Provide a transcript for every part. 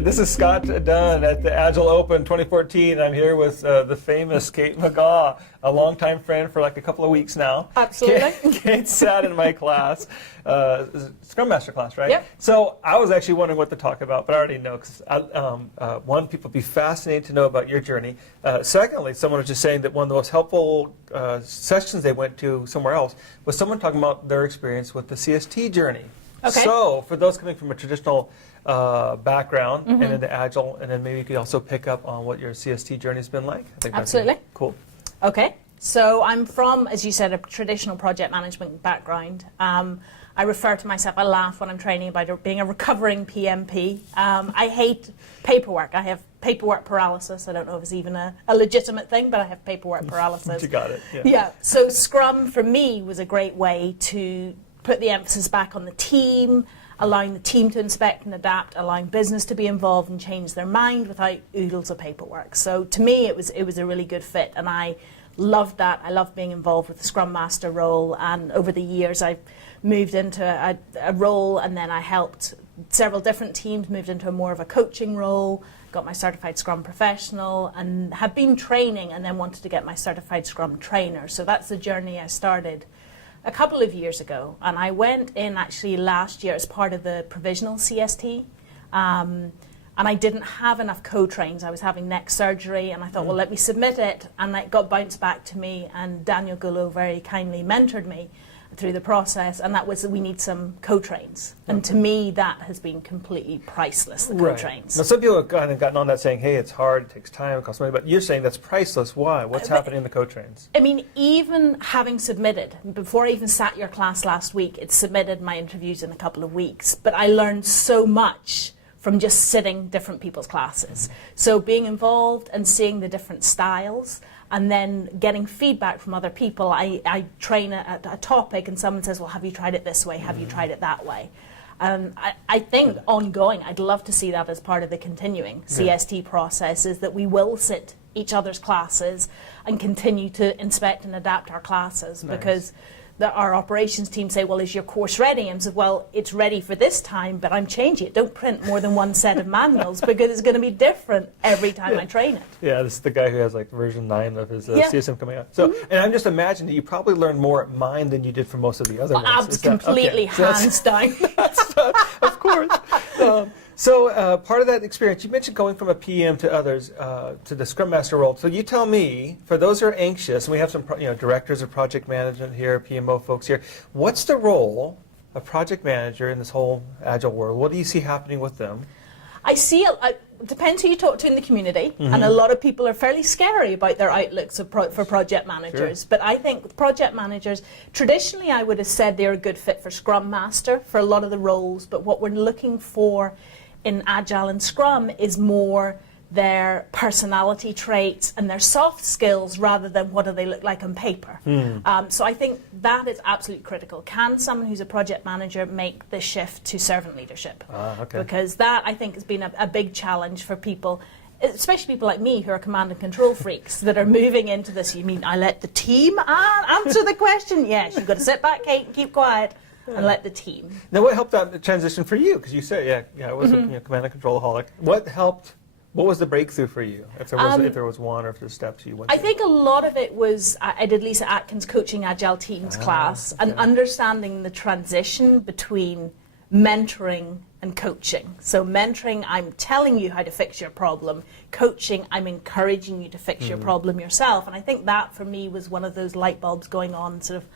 This is Scott Dunn at the Agile Open 2014. I'm here with the famous Kate Megaw, a longtime friend for like a couple of weeks now. Absolutely. Kate sat in my class, Scrum Master class, right? Yep. So I was actually wondering what to talk about, but I already know, because one, people would be fascinated to know about your journey. Secondly, someone was just saying that one of the most helpful sessions they went to somewhere else was someone talking about their experience with the CST journey. Okay. So, for those coming from a traditional background and into Agile, and then maybe you could also pick up on what your CST journey's been like. I think Absolutely. That'd be cool. Okay. So I'm from, as you said, a traditional project management background. I refer to myself, I laugh when I'm training about being a recovering PMP. I hate paperwork. I have paperwork paralysis. I don't know if it's even a legitimate thing, but I have paperwork paralysis. You got it. Yeah. So Scrum, for me, was a great way to put the emphasis back on the team, allowing the team to inspect and adapt, allowing business to be involved and change their mind without oodles of paperwork. So to me, it was a really good fit, and I loved that. I loved being involved with the Scrum Master role, and over the years I've moved into a role, and then I helped several different teams, moved into more of a coaching role, got my certified Scrum professional, and have been training, and then wanted to get my certified Scrum trainer. So that's the journey I started a couple of years ago, and I went in actually last year as part of the provisional CST, and I didn't have enough co-trains. I was having neck surgery, and I thought, well, let me submit it, and it got bounced back to me, and Daniel Gullo very kindly mentored me through the process, and that was that we need some co-trains. And to me, that has been completely priceless, the co-trains. Now, some people have kind of gotten on that saying, hey, it's hard, it takes time, it costs money, but you're saying that's priceless. Why? What's happening in the co-trains? I mean, even having submitted, before I even sat your class last week, it submitted my interviews in a couple of weeks, but I learned so much from just sitting different people's classes. So being involved and seeing the different styles, and then getting feedback from other people. I train a topic, and someone says, well, have you tried it this way? Have you tried it that way? I think ongoing, I'd love to see that as part of the continuing CST process, is that we will sit each other's classes and continue to inspect and adapt our classes. Nice. Because our operations team say, well, is your course ready? And I said, well, it's ready for this time, but I'm changing it. Don't print more than one set of manuals, because it's going to be different every time I train it. Yeah, this is the guy who has like version 9 of his CSM coming out. So, and I'm just imagining that you probably learned more at mine than you did from most of the other ones. Completely, hands down. Of course. So part of that experience, you mentioned going from a PM to others, to the Scrum Master role. So you tell me, for those who are anxious, and we have some directors of project management here, PMO folks here, what's the role of project manager in this whole Agile world? What do you see happening with them? I see, it depends who you talk to in the community, and a lot of people are fairly scary about their outlooks for project managers. Sure. But I think project managers, traditionally I would have said they're a good fit for Scrum Master for a lot of the roles, but what we're looking for in Agile and Scrum is more their personality traits and their soft skills rather than what do they look like on paper. So I think that is absolutely critical. Can someone who's a project manager make the shift to servant leadership? Okay. Because that, I think, has been a big challenge for people, especially people like me who are command and control freaks that are moving into this. You mean I let the team answer the question? Yes, you've got to sit back, Kate, and keep quiet. And let the team. Now, what helped that transition for you? Because you said, I was a command and control-aholic. What helped? What was the breakthrough for you? If there was one, or if there's steps you went through? I think a lot of it was, I did Lisa Atkins' coaching Agile Teams class, and understanding the transition between mentoring and coaching. So mentoring, I'm telling you how to fix your problem. Coaching, I'm encouraging you to fix your problem yourself. And I think that, for me, was one of those light bulbs going on, sort of,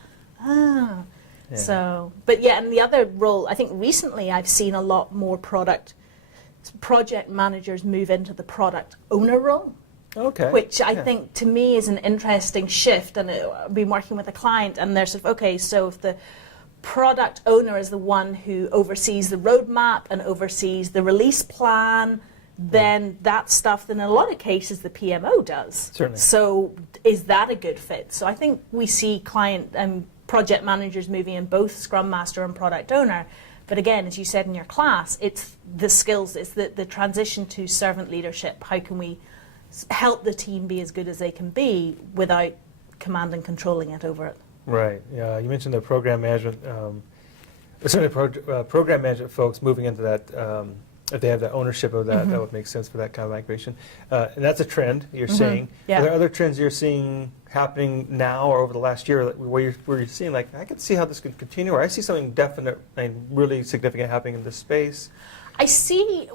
Yeah. So, but yeah, and the other role, I think recently I've seen a lot more project managers move into the product owner role. Okay. Which I think, to me, is an interesting shift. And I've been working with a client, and they're sort of, okay, so if the product owner is the one who oversees the roadmap and oversees the release plan, then that stuff, then in a lot of cases, the PMO does. Certainly. So is that a good fit? So I think we see client project managers moving in both Scrum Master and Product Owner. But again, as you said in your class, it's the skills, it's the transition to servant leadership. How can we help the team be as good as they can be without command and controlling it over it? Right. Yeah. You mentioned the program management, program management folks moving into that if they have the ownership of that, that would make sense for that kind of migration. And that's a trend you're seeing. Yeah. Are there other trends you're seeing happening now or over the last year where you're seeing, like, I could see how this could continue, or I see something definite and really significant happening in this space? I see,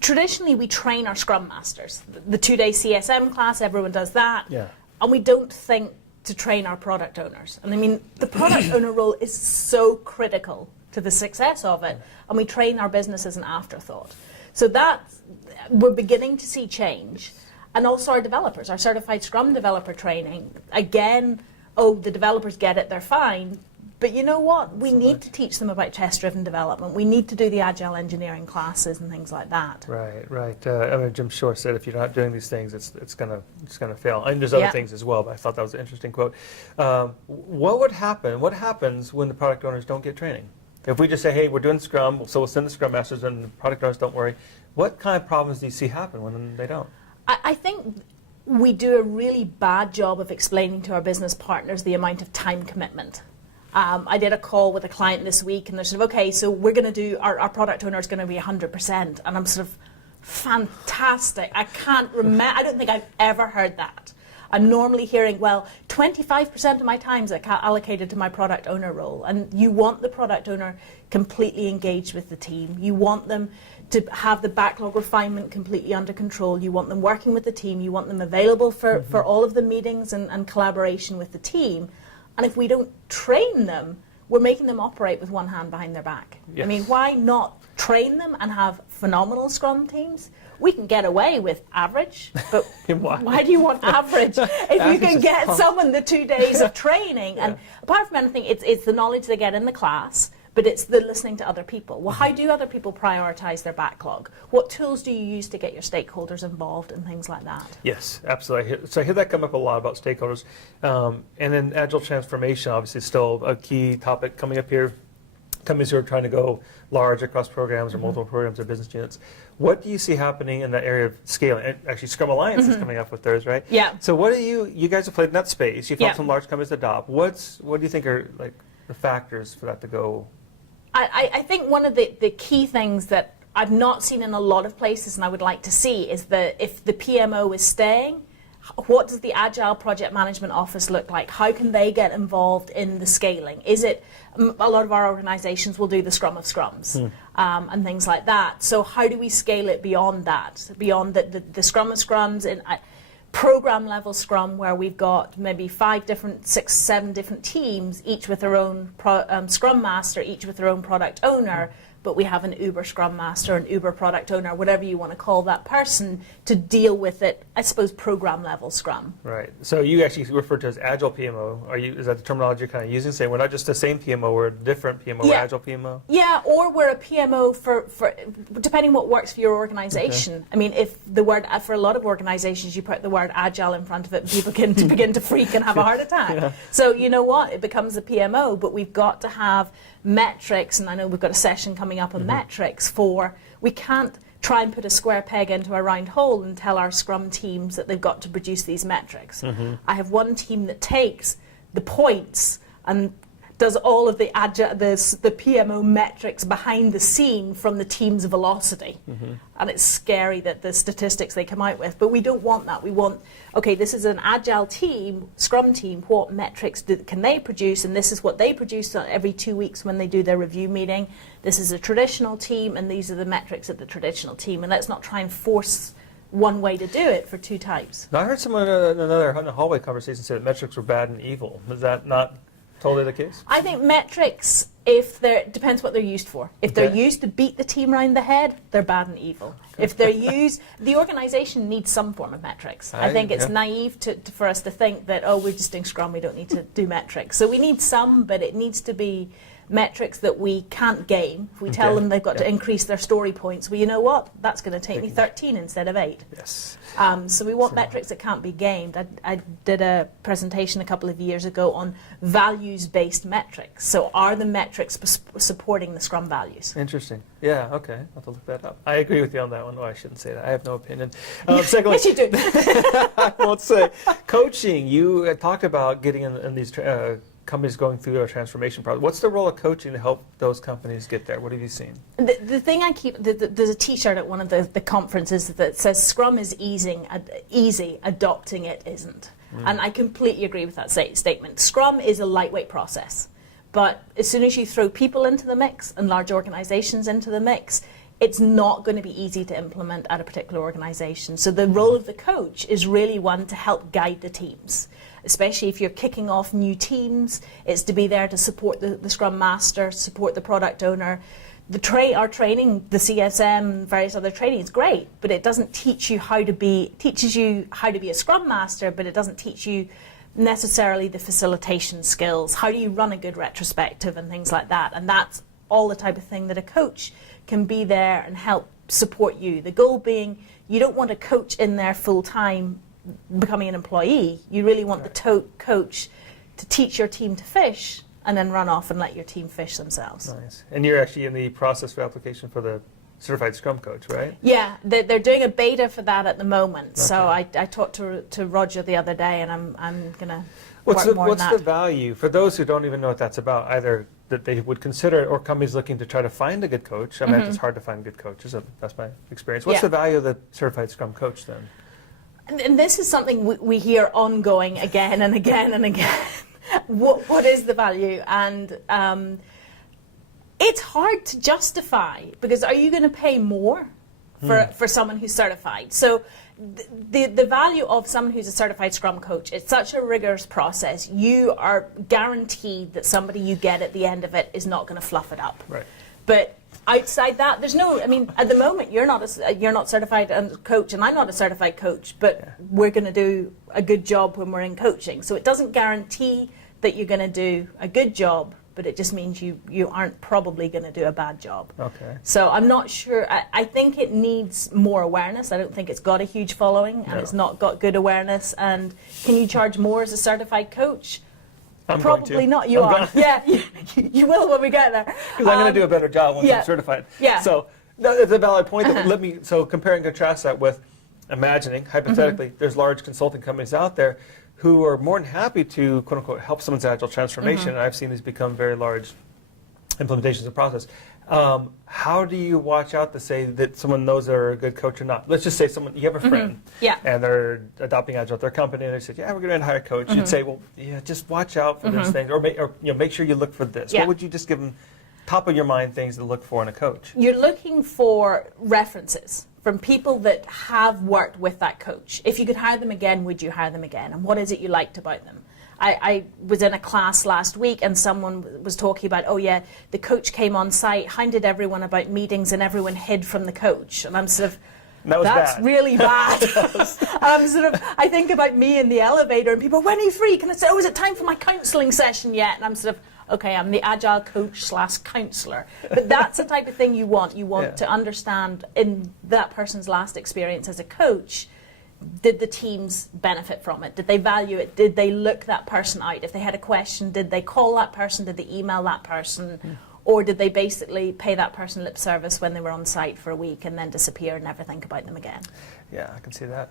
traditionally we train our Scrum Masters. The 2-day CSM class, everyone does that. Yeah. And we don't think to train our product owners. And I mean, the product owner role is so critical to the success of it, and we train our business as an afterthought. So that, we're beginning to see change. And also our developers, our certified Scrum developer training. Again, the developers get it, they're fine. But you know what? We need to teach them about test-driven development. We need to do the agile engineering classes and things like that. Right. I mean, Jim Shore said, if you're not doing these things, it's gonna fail. And there's other things as well, but I thought that was an interesting quote. What happens when the product owners don't get training? If we just say, hey, we're doing Scrum, so we'll send the Scrum Masters, and the product owners, don't worry. What kind of problems do you see happen when they don't? I think we do a really bad job of explaining to our business partners the amount of time commitment. I did a call with a client this week, and they're sort of, okay, so we're going to do, our product owner is going to be 100%. And I'm sort of, fantastic. I can't remember, I don't think I've ever heard that. I'm normally hearing, well, 25% of my time is allocated to my product owner role. And you want the product owner completely engaged with the team. You want them to have the backlog refinement completely under control. You want them working with the team. You want them available for all of the meetings and collaboration with the team. And if we don't train them, we're making them operate with one hand behind their back. Yes. I mean, why not train them and have phenomenal Scrum teams? We can get away with average, but why do you want average? If you can get someone the 2 days of training, and apart from anything, it's the knowledge they get in the class, but it's the listening to other people. Well, how do other people prioritize their backlog? What tools do you use to get your stakeholders involved and things like that? Yes, absolutely. So I hear that come up a lot about stakeholders. And then Agile Transformation, obviously, is still a key topic coming up here. Companies who are trying to go large across programs or multiple programs or business units. What do you see happening in that area of scaling? And actually, Scrum Alliance is coming up with theirs, right? Yeah. So what do you guys have played in that space? You've helped some large companies adopt. What do you think are like the factors for that to go? I think one of the key things that I've not seen in a lot of places and I would like to see is that if the PMO is staying, what does the Agile Project Management Office look like? How can they get involved in the scaling? Is it, a lot of our organizations will do the Scrum of Scrums and things like that. So how do we scale it beyond that? Beyond the Scrum of Scrums in program level Scrum, where we've got maybe 6, 7 different teams, each with their own Scrum Master, each with their own product owner, but we have an Uber Scrum Master, an Uber product owner, whatever you want to call that person, to deal with it, I suppose, program level Scrum. Right. So you actually refer to as Agile PMO. Is that the terminology you're kind of using? Saying we're not just the same PMO, we're a different PMO, we're Agile PMO? Yeah, or we're a PMO for depending what works for your organization. Okay. I mean, if the word, for a lot of organizations, you put the word Agile in front of it, people begin to freak and have a heart attack. Yeah. So you know what? It becomes a PMO, but we've got to have metrics, and I know we've got a session coming up on metrics we can't try and put a square peg into a round hole and tell our Scrum teams that they've got to produce these metrics. I have one team that takes the points and does all of the PMO metrics behind the scene from the team's velocity. And it's scary that the statistics they come out with. But we don't want that. We want, okay, this is an Agile team, Scrum team, what metrics can they produce? And this is what they produce every 2 weeks when they do their review meeting. This is a traditional team, and these are the metrics of the traditional team. And let's not try and force one way to do it for 2 types. Now, I heard someone in a hallway conversation say that metrics were bad and evil. Is that not totally the case? I think metrics, depends what they're used for. If they're used to beat the team around the head, they're bad and evil. If they're used, the organization needs some form of metrics. I think it's naive for us to think that, we're just doing Scrum, we don't need to do metrics. So we need some, but it needs to be metrics that we can't game. If we tell them they've got to increase their story points, well, you know what? That's going to take me 13 instead of 8. Yes. So we want metrics that can't be gamed. I did a presentation a couple of years ago on values-based metrics. So are the metrics supporting the Scrum values? Interesting. Yeah, okay. I'll have to look that up. I agree with you on that one. I shouldn't say that. I have no opinion. Secondly, yes, you do. I won't say. Coaching. You talked about getting in these companies going through a transformation process. What's the role of coaching to help those companies get there? What have you seen? The thing I keep, there's a T-shirt at one of the conferences that says Scrum is easy, adopting it isn't. And I completely agree with that statement. Scrum is a lightweight process, but as soon as you throw people into the mix and large organizations into the mix, it's not going to be easy to implement at a particular organization. So the role of the coach is really one to help guide the teams, especially if you're kicking off new teams. It's to be there to support the Scrum Master, support the product owner. Our training, the CSM, various other training is great, but it doesn't teach you teaches you how to be a Scrum Master, but it doesn't teach you necessarily the facilitation skills. How do you run a good retrospective and things like that? And that's all the type of thing that a coach can be there and help support you. The goal being, you don't want a coach in there full time becoming an employee. You really want the coach to teach your team to fish and then run off and let your team fish themselves. Nice. And you're actually in the process for application for the Certified Scrum Coach, right? Yeah, they're doing a beta for that at the moment. Okay. So I talked to Roger the other day, and I'm going to What's work more on that. the value, for those who don't even know what that's about, either that they would consider it or companies looking to try to find a good coach? I mean, it's hard to find good coaches. That's my experience. What's the value of the Certified Scrum Coach then? And this is something we hear ongoing again and again and again. What is the value? And it's hard to justify, because are you going to pay more for someone who's certified? So the value of someone who's a certified Scrum Coach, it's such a rigorous process. You are guaranteed that somebody you get at the end of it is not going to fluff it up. Right. But outside that, there's no, I mean, at the moment, you're not certified as a coach, and I'm not a certified coach, but we're going to do a good job when we're in coaching. So it doesn't guarantee that you're going to do a good job, but it just means you aren't probably going to do a bad job. Okay. So I'm not sure. I think it needs more awareness. I don't think it's got a huge following, and it's not got good awareness. And can you charge more as a certified coach? I'm Probably not. You are. Yeah, you will when we get there. Because I'm going to do a better job once I'm certified. Yeah. So that's a valid point. So compare and contrast that with imagining, hypothetically, there's large consulting companies out there who are more than happy to, quote unquote, help someone's agile transformation. And I've seen these become very large implementations of process. How do you watch out to say that someone knows they're a good coach or not? Let's just say you have a friend, and they're adopting agile at their company, and they said, we're going to hire a coach. You'd say, well, just watch out for this thing, or make sure you look for this. What would you just give them, top of your mind things to look for in a coach? You're looking for references from people that have worked with that coach. If you could hire them again, would you hire them again? And what is it you liked about them? I was in a class last week, and someone was talking about, the coach came on site, hounded everyone about meetings, and everyone hid from the coach. And I'm sort of, that's bad. Really bad. I think about me in the elevator, and people, when are you free? Can I say, is it time for my counselling session yet? And I'm sort of, okay, I'm the agile coach / counselor. But that's the type of thing you want. You want to understand, in that person's last experience as a coach, did the teams benefit from it? Did they value it? Did they look that person out? If they had a question, did they call that person? Did they email that person? Or did they basically pay that person lip service when they were on site for a week and then disappear and never think about them again? Yeah, I can see that.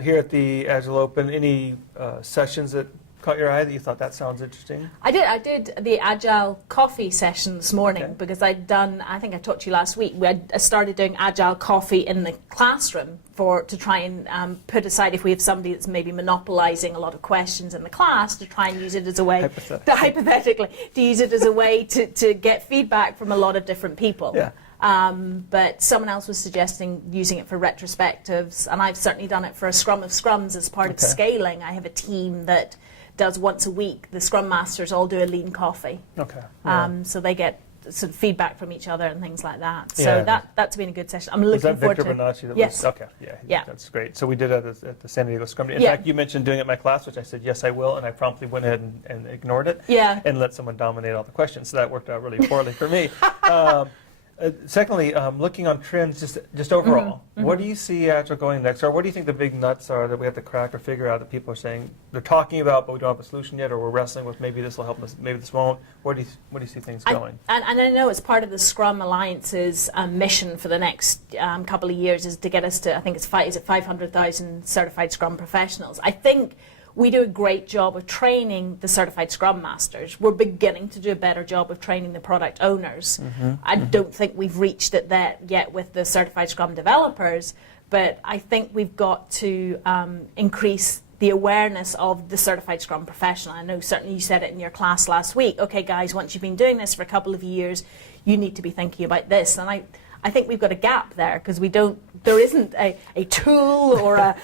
Here at the Agile Open, any sessions that caught your eye that you thought that sounds interesting? I did the Agile coffee session this morning because I'd done, I think I talked to you last week, I started doing Agile coffee in the classroom to try and put aside, if we have somebody that's maybe monopolizing a lot of questions in the class, to try and use it as a way, hypothetically, to use it as a way to get feedback from a lot of different people. Yeah. But someone else was suggesting using it for retrospectives, and I've certainly done it for a Scrum of Scrums as part of scaling. I have a team that does once a week. The Scrum Masters all do a lean coffee. Okay. So they get sort of feedback from each other and things like that. So that's been a good session. I'm looking forward to it. Was that Victor Bonacci? Yes. Okay. Yeah. That's great. So we did it at the San Diego Scrum Day. In fact, you mentioned doing it in my class, which I said, yes, I will, and I promptly went ahead and ignored it and let someone dominate all the questions. So that worked out really poorly for me. Secondly, looking on trends, just overall, what do you see Agile going next, or what do you think the big nuts are that we have to crack or figure out that people are saying they're talking about, but we don't have a solution yet, or we're wrestling with maybe this will help us, maybe this won't? Where do you see things going? And I know it's part of the Scrum Alliance's mission for the next couple of years is to get us to, I think it's 500,000 certified Scrum professionals. I think we do a great job of training the certified Scrum Masters. We're beginning to do a better job of training the product owners. I don't think we've reached it yet with the certified Scrum developers, but I think we've got to increase the awareness of the certified Scrum professional. I know certainly you said it in your class last week. Okay, guys, once you've been doing this for a couple of years, you need to be thinking about this. And I think we've got a gap there because there isn't a tool or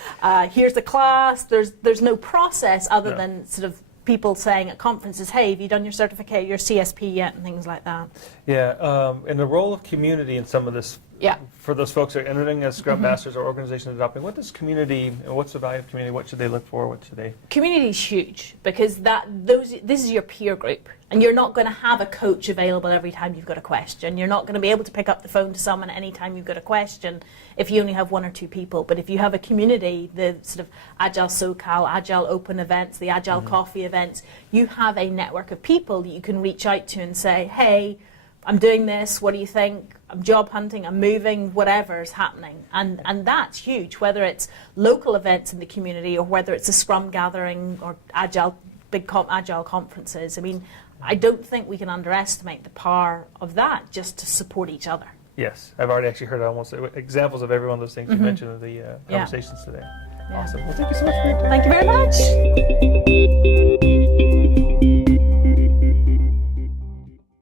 here's the class. There's no process other than sort of people saying at conferences, hey, have you done your certificate, your CSP yet, and things like that. Yeah, and the role of community in some of this, Yeah. for those folks who are entering as Scrum Masters or organizations adopting, what does community, what's the value of community, what should they look for, what should they? Community is huge because this is your peer group, and you're not going to have a coach available every time you've got a question. You're not going to be able to pick up the phone to someone any time you've got a question if you only have one or two people. But if you have a community, the sort of Agile SoCal, Agile Open events, the Agile Coffee events, you have a network of people that you can reach out to and say, hey, I'm doing this, what do you think? I'm job hunting, I'm moving, whatever is happening. And that's huge, whether it's local events in the community or whether it's a Scrum gathering or Agile conferences. I mean, I don't think we can underestimate the power of that just to support each other. Yes, I've already actually heard almost examples of every one of those things you mentioned in the conversations today. Yeah. Awesome. Well, thank you so much for your time. Thank you very much.